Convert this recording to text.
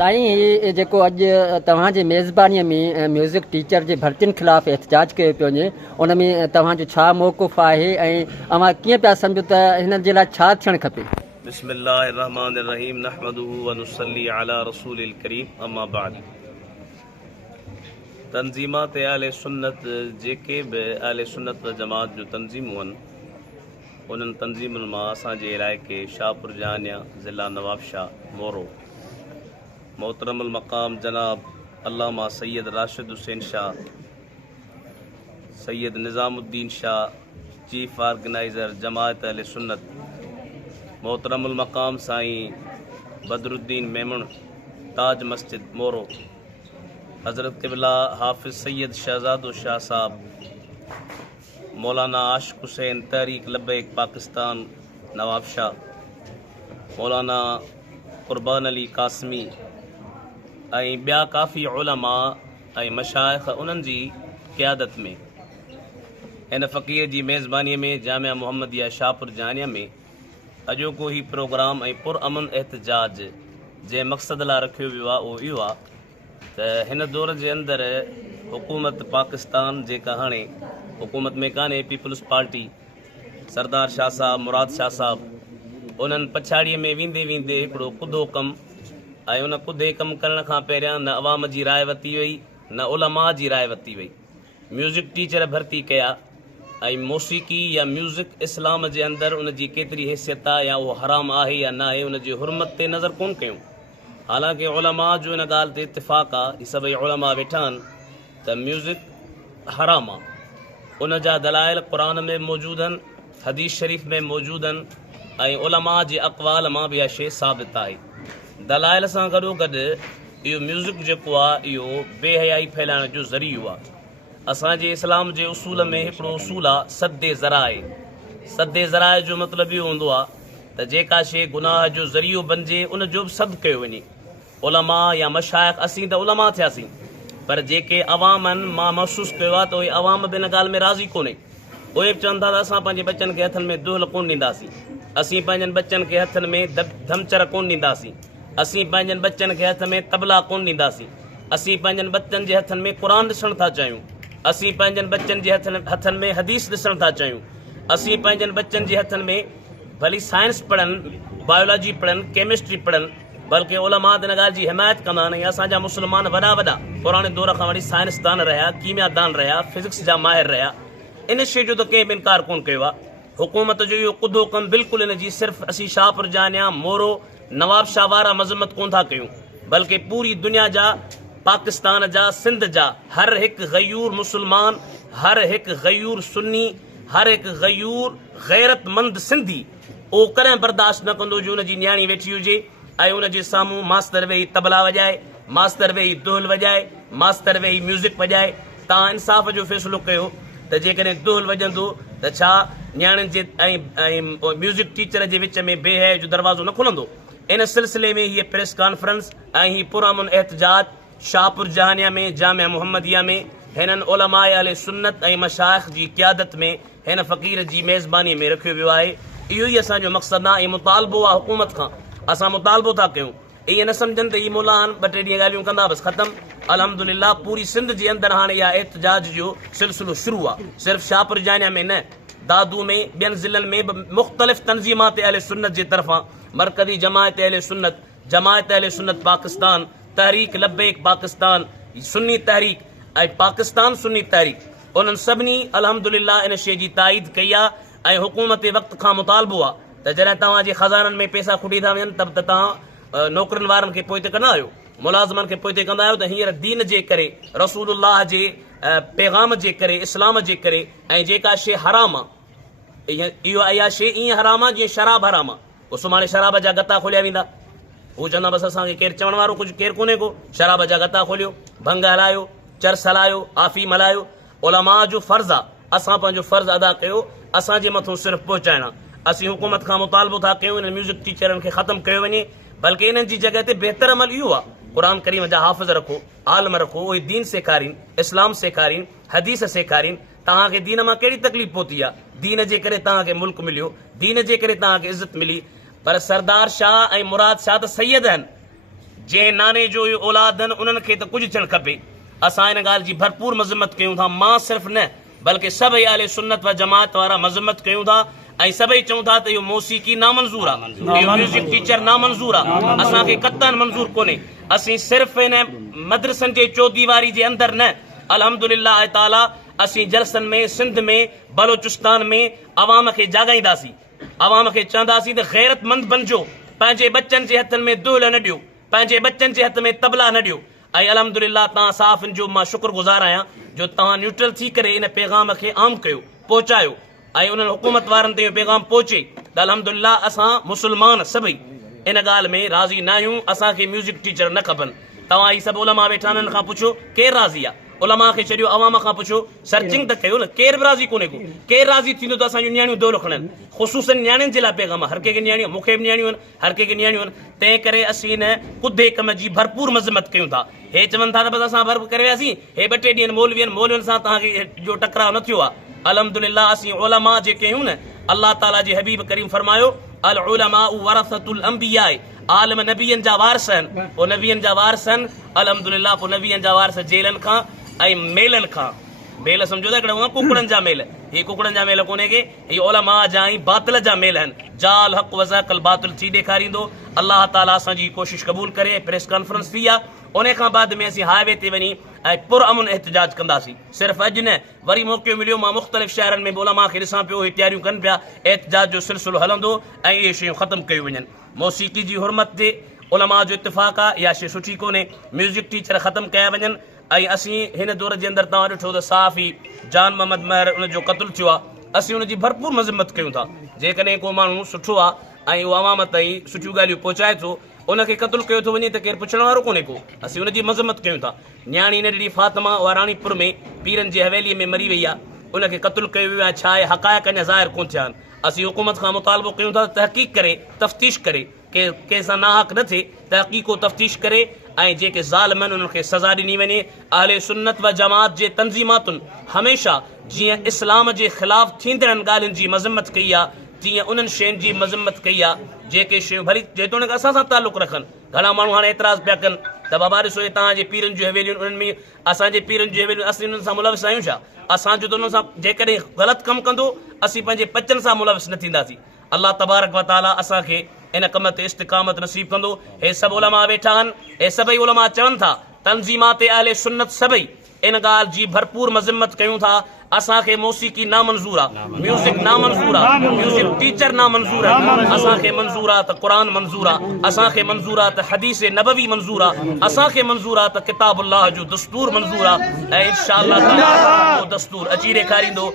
साईं ही जेको अॼु तव्हांजे मेज़बानीअ में म्यूज़िक टीचर जे भर्तियुनि ख़िलाफ़ एहतजाज कयो पियो वञे, उन में तव्हांजो छा मौक़ुफ़ आहे ऐं अव्हां कीअं पिया सम्झो त हिन जे लाइ छा थियणु खपे? बिस्मिल्लाहिर्रहमानिर्रहीम नहमदुहु व नुसल्ली अला रसूलिल करीम अम्मा बाद। तंज़ीमात आले सुन्नत जेके बि आले सुन्नत व जमात जो तंज़ीमूं आहिनि, उन्हनि तंज़ीमुनि मां असांजे इलाइक़े शाहपुर जानिया ज़िला नवाबशाह मोरो मोहतरमुल मक़ाम जनाब अल्लामा सैयद राशिद हुसैन शाह, सैयद निज़ामुद्दीन शाह, चीफ ऑर्गेनाइज़र जमात अहले सुन्नत, मोहतरमुल मक़ाम साईं बदरुद्दीन मेमन ताज मस्जिद मोरो, हज़रत क़िबला हाफ़िज़ सैयद शहज़ादो शाह साहब, मौलाना आशिक़ हुसैन तहरीक लब्बैक पाकिस्तान नवाबशाह, मौलाना क़ुरबान अली कासमी ऐं ॿिया काफ़ी उलमा ऐं मशाइख़ उन्हनि जी क़यादत में हिन फ़क़ीर जी मेज़बानीअ में जामिया मुहम्मदिया शाहपुर जानिया में अॼोको ही प्रोग्राम ऐं पुरअमन एहतजाज जंहिं मक़सद लाइ रखियो वियो आहे उहो इहो आहे त हिन दौर जे अंदरि हुकूमत पाकिस्तान जेका हाणे हुकूमत में कान्हे, पीपल्स पार्टी सरदार शाह साहब मुराद शाह साहब, उन्हनि पछाड़ीअ में वेंदे वेंदे हिकिड़ो कुदो कमु ऐं उन कुदे कमु करण खां पहिरियां न अवाम जी राय वरिती वई न उलमा जी राय वरिती वई। म्यूज़िक टीचर भर्ती कया ऐं मौसीक़ी या म्यूज़िक इस्लाम जे अंदरि उन जी केतिरी हैसियत आहे या उहो हराम आहे या न आहे, उन जी हुरमत ते नज़र कोन कयूं। हालांकि उलमा जो इन ॻाल्हि ते इत्तिफ़ाक़ आहे, ही सभई उलमा वेठा आहिनि त म्यूज़िक हराम आहे। उन जा दलाइल क़ुरान में मौजूदु आहिनि, हदीस शरीफ़ में मौजूदु आहिनि ऐं उलमा जे अक़वाल मां बि इहा शइ साबित आहे। दलाइल सां गॾोगॾु इहो म्यूज़िक जेको आहे इहो बेहयाई फैलाइण जो ज़रियो आहे। असांजे इस्लाम जे उसूल में हिकिड़ो उसूल आहे सद्दे ज़राए। सद्दे ज़राए जो मतिलबु इहो हूंदो आहे त जेका शइ गुनाह जो ज़रियो बणिजे उन जो बि सद कयो वञे। उलमा या मशाइख़, असीं त उलमा थियासीं, पर जेके अवाम आहिनि, मां महसूसु कयो आहे त उहे अवाम बि हिन ॻाल्हि में राज़ी कोन्हे। उहे बि चवनि था त असां पंहिंजे बच्चनि खे हथनि में दुहल कोन ॾींदासीं, असीं पंहिंजनि बच्चनि खे हथनि में धमचर कोन ॾींदासीं, असीं पंहिंजनि बच्चनि खे हथ में तबला कोन ॾींदासीं, असीं पंहिंजनि बच्चनि जे हथनि में क़ुरान ॾिसणु था चाहियूं, असीं पंहिंजनि बच्चनि जे हथनि में हदीस ॾिसणु था चाहियूं, असीं पंहिंजनि बच्चनि जे हथनि में भली साइंस पढ़नि, बायोलॉजी पढ़नि, केमिस्ट्री पढ़नि, बल्कि उलमा हिन ॻाल्हि जी हिमायत कंदा आहिनि। असांजा मुस्लमान वॾा वॾा पुराणे दौर खां वठी साइंसदान रहिया, कीमियादान रहिया, फिज़िक्स जा माहिर रहिया, इन शइ जो त कंहिं बि इनकार कोन कयो आहे। हुकूमत जो इहो कुदो कमु बिल्कुलु इन जी सिर्फ़ु असीं शाहपुर जानिया मोरो नवाबशाह वारा मज़म्मत कोन था कयूं, बल्कि पूरी दुनिया जा, पाकिस्तान जा, सिंध जा हर हिकु गयूर मुसलमान, हर हिकु गयूर सुन्नी, हर हिकु गयूर गैरतमंद सिंधी उहो कॾहिं बर्दाश्त न कंदो जो उन जी न्याणी वेठी हुजे ऐं उन जे साम्हूं मास्तर वेही तबला वॼाए, मास्तर वेही दुहल वॼाए, मास्तर वेही म्यूज़िक वॼाए। तव्हां इंसाफ़ जो फ़ैसिलो कयो त जेकॾहिं दुहल वॼंदो त छा न्याणियुनि जे ऐं म्यूज़िक टीचर जे विच में बेहया जो दरवाज़ो न खुलंदो? इन सिलसिले में हीअ प्रेस कॉन्फ्रेंस ऐं हीअ पुरअमन एहतजाज शाहपुर जहानिया में जामिया मुहम्मदिया में हिननि उलमा अहले सुन्नत ऐं मशाइख़ जी क़यादत में हिन फ़क़ीर जी मेज़बानी में रखियो वियो आहे। इहो ई असांजो मक़सदु आहे, ऐं मुतालबो आहे हुकूमत खां। असां मुतालबो था कयूं, ईअं न सम्झनि त हीअ मुला आहिनि, ॿ टे ॾींहं ॻाल्हियूं कंदा बसि ख़तमु। अल्हम्दुलिल्लाह पूरी सिंध जे अंदरि हाणे इहा एहतजाज जो सिलसिलो शुरू आहे, सिर्फ़ु शाहपुर जानिया में न, दादू में, ॿियनि ज़िलनि में बि मुख़्तलिफ़ तंज़ीमात अहले सुन्नत जे तरफ़ां, मरकज़ी जमायत अहले सुन्नत, जमायत अहले सुन्नत पाकिस्तान, तहरीक लब्बैक पाकिस्तान, सुन्नी तहरीक ऐं पाकिस्तान सुन्नी तहरीक, उन्हनि सभिनी अल्हम्दुलिल्लाह इन शइ जी ताईद कई आहे। ऐं हुकूमत वक़्त खां मुतालबो आहे त जॾहिं तव्हांजे ख़ज़ाननि में पैसा खुटी था वञनि त तव्हां नौकरनि वारनि खे पोइ ते कंदा आहियो, मुलाज़िमनि खे पोइ ते कंदा आहियो, त हींअर दीन जे करे, रसूलुल्लाह जे पैगाम जे करे, इस्लाम जे करे, ऐं जेका शइ हराम आहे, इहा शइ ईअं हराम आहे जीअं शराब हराम आहे। उहो सुभाणे शराब जा गता खोलिया वेंदा, हू चवंदा बसि असांखे केरु चवण वारो कुझु केरु कोन्हे को, शराब जा गता खोलियो, भंग हलायो, चर्स हलायो, आफ़ीम हलायो। उलमा जो फ़र्ज़ु आहे, असां पंहिंजो फ़र्ज़ु अदा कयो, असांजे मथां सिर्फ़ु पहुचाइणा। असीं हुकूमत खां मुतालबो था कयूं इन म्यूज़िक टीचरनि खे ख़तमु कयो वञे, बल्कि इन्हनि जी जॻह ते बहितर अमल इहो आहे, क़ुरान करीम जा हाफ़िज़ रखो, आलम रखो, उहे दीन सेखारीनि, इस्लाम सेखारीनि, हदीस सेखारीनि। तव्हांखे दीन मां कहिड़ी तकलीफ़ पहुती आहे? दीन जे करे तव्हांखे मुल्क मिलियो, दीन जे करे तव्हांखे इज़त मिली। पर सरदार शाह ऐं मुराद शाह त सैयद आहिनि, जंहिं नाने जो इहो औलाद आहिनि उन्हनि खे त कुझु थियणु खपे। असां हिन ॻाल्हि जी भरपूर मज़म्मत कयूं था, मां सिर्फ़ु न बल्कि सभई आले सुन्नत व जमात वारा मज़म्मत कयूं था ऐं सभई चऊं था त इहो मौसीक़ी नामंज़ूर आहे, इहो म्यूज़िक टीचर नामंज़ूर आहे, असांखे क़तन मंज़ूर कोन्हे। असीं सिर्फ़ु हिन मदरसनि जे चौदीवारी जे अंदरि न, अल्हम्दुलिल्लाह ताला असीं जलसनि में, सिंध में, बलोचिस्तान में अवाम खे जाॻाईंदासीं, अवाम खे चवंदासीं त ग़ैरतमंद बणिजो, पंहिंजे बच्चनि जे हथनि में दुहिल न ॾियो, पंहिंजे बच्चनि जे हथ में तबला न ॾियो। ऐं अल्हम्दुलिल्लाह तव्हां साफ़ जो मां शुक्रगुज़ार आहियां जो तव्हां न्यूट्रल थी करे इन पैगाम खे आम कयो, पहुचायो ऐं उन्हनि हुकूमत वारनि ते इहो पैगाम पहुचे त अल्हम्दुलिल्लाह असां मुस्लमान सभई इन ॻाल्हि में राज़ी न आहियूं, असांखे म्यूज़िक टीचर न खपनि। तव्हां ही सभु उलमा वेठा आहिनि खां पुछो केरु राज़ी आहे, उलमा खे छॾियो अवाम खां पुछो, सर्चिंग त कयो न, केरु बि राज़ी कोन्हे को, केरु राज़ी थींदो त असांजूं नियाणियूं दौर खणनि, ख़ुशूसन नियाणियुनि जे लाइ पैगाम, हर कंहिंखे नियाणियूं, मूंखे बि नियाणियूं आहिनि, हर कंहिंखे नियाणियूं आहिनि। तंहिं करे असीं हिन कुदे कम जी भरपूर मज़म्मत कयूं था। हे चवनि था त बसि असां भर करे वियासीं, हे ॿ टे ॾींहंनि मौलवियुनि सां तव्हांखे जो टकराव न थियो आहे। अल्हम्दुलिल्लाह असीं उलमा जेके आहियूं न, अल्लाह ताला जे हबीब करीम फरमायो अल उलमा वरसतुल अंबिया, आलम नबियनि जा वारिस आहिनि, पोइ नबियनि जा वारिस आहिनि अल्हम्दुलिल्लाह, पोइ नबियनि जा वारिस जेलनि खां ऐं मेलनि खां, मेल सम्झो था हिकिड़ा कुकड़नि जा मेल, ही कुकड़नि जा मेल कोन्हे के, ही उलमा जा ऐं बातिल जा मेल आहिनि। जाल हक़ वज़ाकल बातिल थी ॾेखारींदो। अल्लाह ताला असांजी कोशिशि क़बूल करे। प्रेस कॉन्फ्रेंस थी आहे, उन खां बाद में असीं हाईवे ते वञी ऐं पुरअमन एहतजाज कंदासीं। सिर्फ़ु अॼु न, वरी मौक़ो मिलियो, मां मुख़्तलिफ़ शहरनि में उलमा खे ॾिसां पियो, हे तयारियूं कनि पिया, एहतजाज जो सिलसिलो हलंदो ऐं इहे शयूं ख़तमु कयूं वञनि। मौसीक़ी जी हुरमत ते उलमा जो इत्तिफ़ाक़ आहे, इहा शइ सुठी कोन्हे, म्यूज़िक टीचर ख़तमु कया वञनि। ऐं असीं हिन दौर जे अंदरि तव्हां ॾिठो त साफ़ ई जान मोहम्मद महर उनजो क़त्लु थियो आहे, असीं उनजी भरपूर मज़म्मत कयूं था। जेकॾहिं को माण्हू सुठो आहे ऐं उहो अवाम ताईं सुठियूं ॻाल्हियूं पहुचाए थो, उनखे क़त्लु कयो थो वञे त केरु पुछण वारो कोन्हे को, असीं उनजी मज़म्मत कयूं था। न्याणी नंढड़ी फातिमा उहा राणीपुर में पीरनि जी हवेलीअ में मरी वई आहे, उनखे क़त्लु कयो वियो आहे, छा आहे हक़ाइक़ अञा ज़ाहिर कोन थिया आहिनि। असीं हुकूमत खां मुतालबो कयूं था तहक़ीक़ करे, तफ़्तीश करे, के कंहिंसां नाहक़ न थिए, तहक़ीक़ो तफ़्तीश करे ऐं जेके ज़ालिम आहिनि उन्हनि खे सज़ा ॾिनी वञे। अहले सुन्नत व जमात जे तंज़ीमातुनि हमेशह जीअं इस्लाम जे ख़िलाफ़ थींदड़नि ॻाल्हियुनि जी मज़म्मत कई आहे, तीअं उन्हनि शयुनि जी मज़म्मत कई आहे जेके शयूं भली जेतोणीकि असां सां तालुक़ु रखनि। घणा माण्हू हाणे एतिराज़ पिया कनि त बाबा ॾिसो तव्हांजे पीरनि जूं हवेलियूं, उन्हनि में असांजे पीरनि जूं हवेलियूं, असीं उन्हनि सां मुलविस आहियूं छा? असांजो त उन्हनि सां जेकॾहिं ग़लति कमु कंदो असीं पंहिंजे बचनि सां मुलविस न थींदासीं। अल्लाह तबारक व ताला असांखे इन कम ते इस्तिक़ामत नसीब कंदो। हे सभु उलमा वेठा आहिनि, हे सभई उलमा चवनि था, तंज़ीमात अहले सुन्नत सभई इन ॻाल्हि जी भरपूर मज़म्मत कयूं था। असांखे मौसीक़ी नामंज़ूर आहे, म्यूज़िक नामंज़ूर आहे, म्यूज़िक टीचर नामंज़ूर आहे। असांखे मंज़ूर आहे त क़ुरान मंज़ूर आहे, असांखे मंज़ूर आहे त हदीस नबवी मंज़ूर आहे, असांखे मंज़ूर आहे त किताबुल्लाह जो दस्तूर मंज़ूर आहे ऐं इंशाअल्लाह ताला दस्तूर अची ॾेखारींदो।